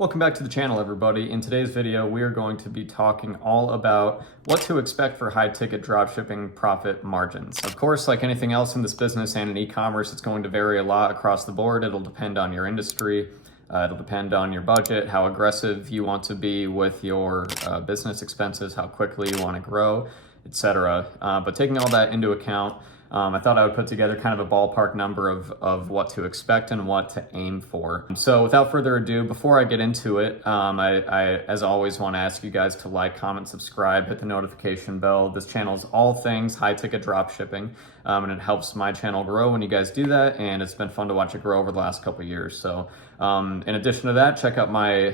Welcome back to the channel, everybody. In today's video, we are going to be talking all about what to expect for high-ticket dropshipping profit margins. Of course, like anything else in this business and in e-commerce, it's going to vary a lot across the board. It'll depend on your industry. It'll depend on your budget, how aggressive you want to be with your business expenses, how quickly you want to grow, etc. But taking all that into account, I thought I would put together kind of a ballpark number of what to expect and what to aim for. So without further ado, before I get into it, I as always, want to ask you guys to like, comment, subscribe, hit the notification bell. This channel is all things high-ticket dropshipping, and it helps my channel grow when you guys do that, and it's been fun to watch it grow over the last couple of years. So in addition to that, check out my,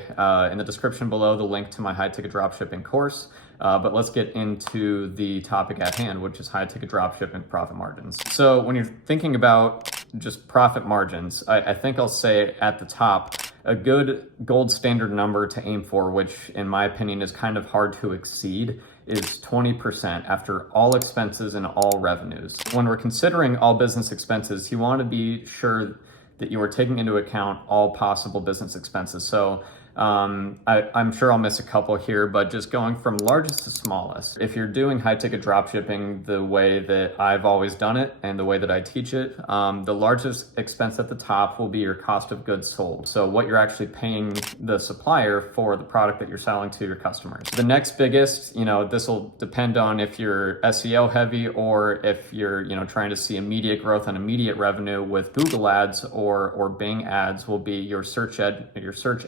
in the description below, the link to my high-ticket dropshipping course. But let's get into the topic at hand, which is high-ticket dropshipping profit margins. So when you're thinking about just profit margins, I think I'll say at the top, a good gold standard number to aim for, which in my opinion is kind of hard to exceed, is 20% after all expenses and all revenues. When we're considering all business expenses, you want to be sure that you are taking into account all possible business expenses. So I'm sure I'll miss a couple here, but just going from largest to smallest. If you're doing high ticket dropshipping the way that I've always done it and the way that I teach it, the largest expense at the top will be your cost of goods sold. So what you're actually paying the supplier for the product that you're selling to your customers. The next biggest, this will depend on if you're SEO heavy or if you're, trying to see immediate growth and immediate revenue with Google ads or Bing ads, will be your search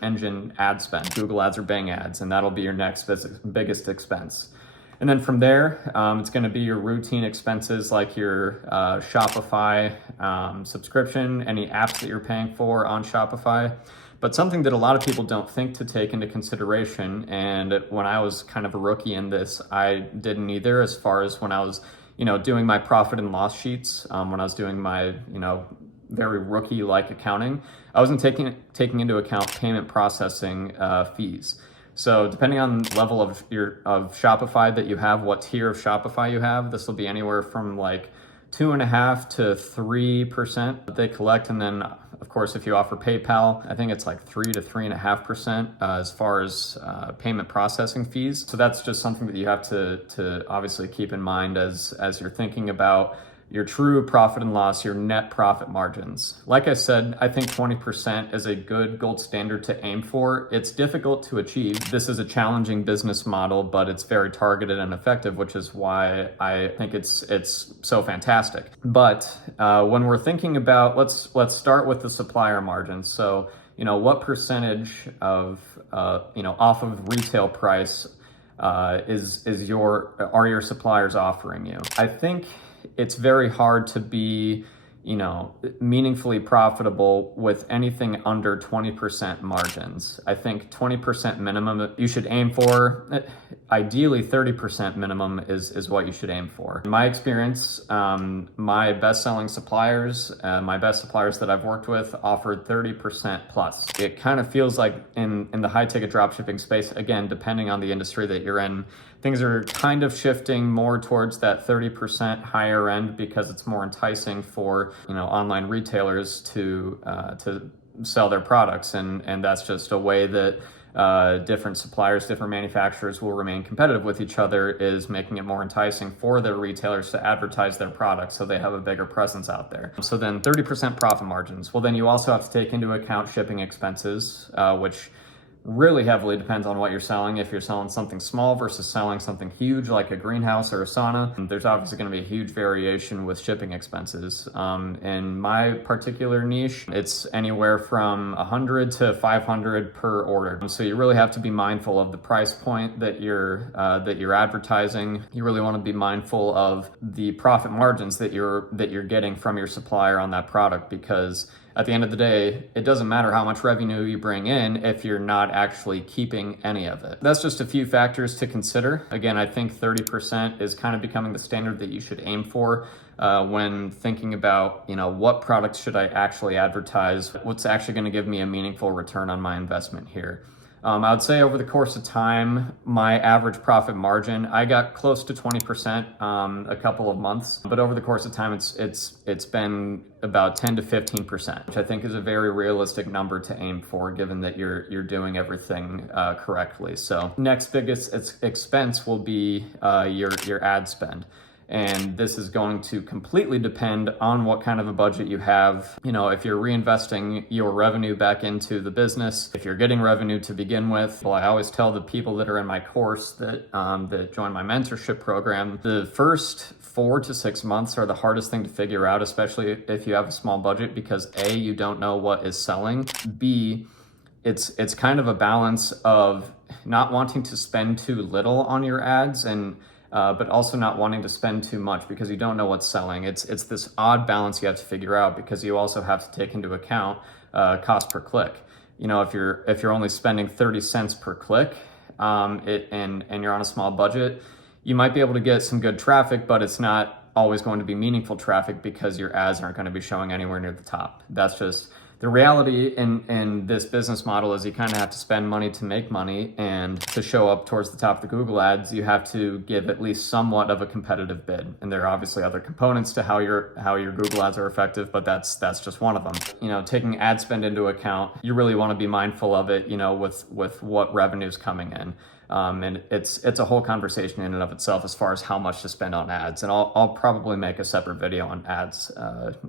engine ad spend, Google ads or Bing ads, and that'll be your next biggest expense. And then from there, it's going to be your routine expenses like your Shopify subscription, any apps that you're paying for on Shopify. But something that a lot of people don't think to take into consideration, and when I was kind of a rookie in this, I didn't either, as far as when I was, doing my profit and loss sheets, when I was doing my, very rookie-like accounting, I wasn't taking into account payment processing fees. So depending on the level of Shopify that you have, what tier of Shopify you have, this will be anywhere from like 2.5% to 3% that they collect. And then of course, if you offer PayPal, I think it's like 3 to 3.5% as far as payment processing fees. So that's just something that you have to obviously keep in mind as you're thinking about your true profit and loss, your net profit margins. Like I said, I think 20% is a good gold standard to aim for. It's difficult to achieve. This is a challenging business model, but it's very targeted and effective, which is why I think it's so fantastic. But when we're thinking about, let's start with the supplier margins. So, what percentage of, off of retail price are your suppliers offering you? I think it's very hard to be, meaningfully profitable with anything under 20% margins. I think 20% minimum you should aim for. Ideally, 30% minimum is what you should aim for. In my experience, my best-selling suppliers, my best suppliers that I've worked with, offered 30% plus. It kind of feels like in the high-ticket dropshipping space, again, depending on the industry that you're in, things are kind of shifting more towards that 30% higher end because it's more enticing for, online retailers to sell their products. And that's just a way that different suppliers, different manufacturers will remain competitive with each other, is making it more enticing for their retailers to advertise their products so they have a bigger presence out there. So then 30% profit margins. Well, then you also have to take into account shipping expenses, which really heavily depends on what you're selling. If you're selling something small versus selling something huge like a greenhouse or a sauna, there's obviously going to be a huge variation with shipping expenses. In my particular niche, it's anywhere from 100 to 500 per order. So you really have to be mindful of the price point that you're advertising. You really want to be mindful of the profit margins that you're getting from your supplier on that product, because at the end of the day, it doesn't matter how much revenue you bring in if you're not actually keeping any of it. That's just a few factors to consider. Again, I think 30% is kind of becoming the standard that you should aim for when thinking about, what products should I actually advertise? What's actually going to give me a meaningful return on my investment here? I would say over the course of time, my average profit margin, I got close to 20% a couple of months, but over the course of time, it's been about 10 to 15%, which I think is a very realistic number to aim for, given that you're doing everything correctly. So next biggest expense will be your ad spend. And this is going to completely depend on what kind of a budget you have. You know, if you're reinvesting your revenue back into the business, if you're getting revenue to begin with. Well, I always tell the people that are in my course that join my mentorship program, the first 4 to 6 months are the hardest thing to figure out, especially if you have a small budget, because A, you don't know what is selling. B, it's kind of a balance of not wanting to spend too little on your ads and but also not wanting to spend too much because you don't know what's selling. It's this odd balance you have to figure out, because you also have to take into account cost per click. You know, if you're only spending 30 cents per click, and you're on a small budget, you might be able to get some good traffic, but it's not always going to be meaningful traffic because your ads aren't going to be showing anywhere near the top. That's just the reality in this business model. Is you kind of have to spend money to make money, and to show up towards the top of the Google ads, you have to give at least somewhat of a competitive bid. And there are obviously other components to how your Google ads are effective, but that's just one of them. You know, taking ad spend into account, you really want to be mindful of it, you know, with what revenue's coming in. And it's a whole conversation in and of itself as far as how much to spend on ads. And I'll probably make a separate video on ads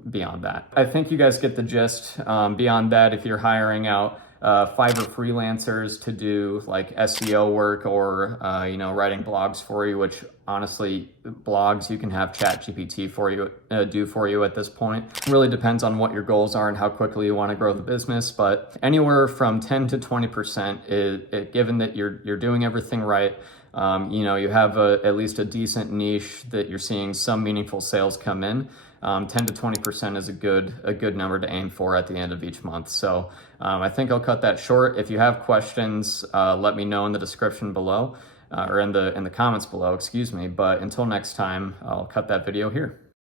beyond that. I think you guys get the gist. Beyond that, if you're hiring out Fiverr freelancers to do like SEO work or you know, writing blogs for you, which honestly, blogs you can have ChatGPT for you do for you at this point. It really depends on what your goals are and how quickly you want to grow the business, but anywhere from 10 to 20%, given that you're doing everything right. You know, you have at least a decent niche that you're seeing some meaningful sales come in. 10 to 20% is a good number to aim for at the end of each month. So I think I'll cut that short. If you have questions, let me know in the description below, or in the comments below, excuse me. But until next time, I'll cut that video here.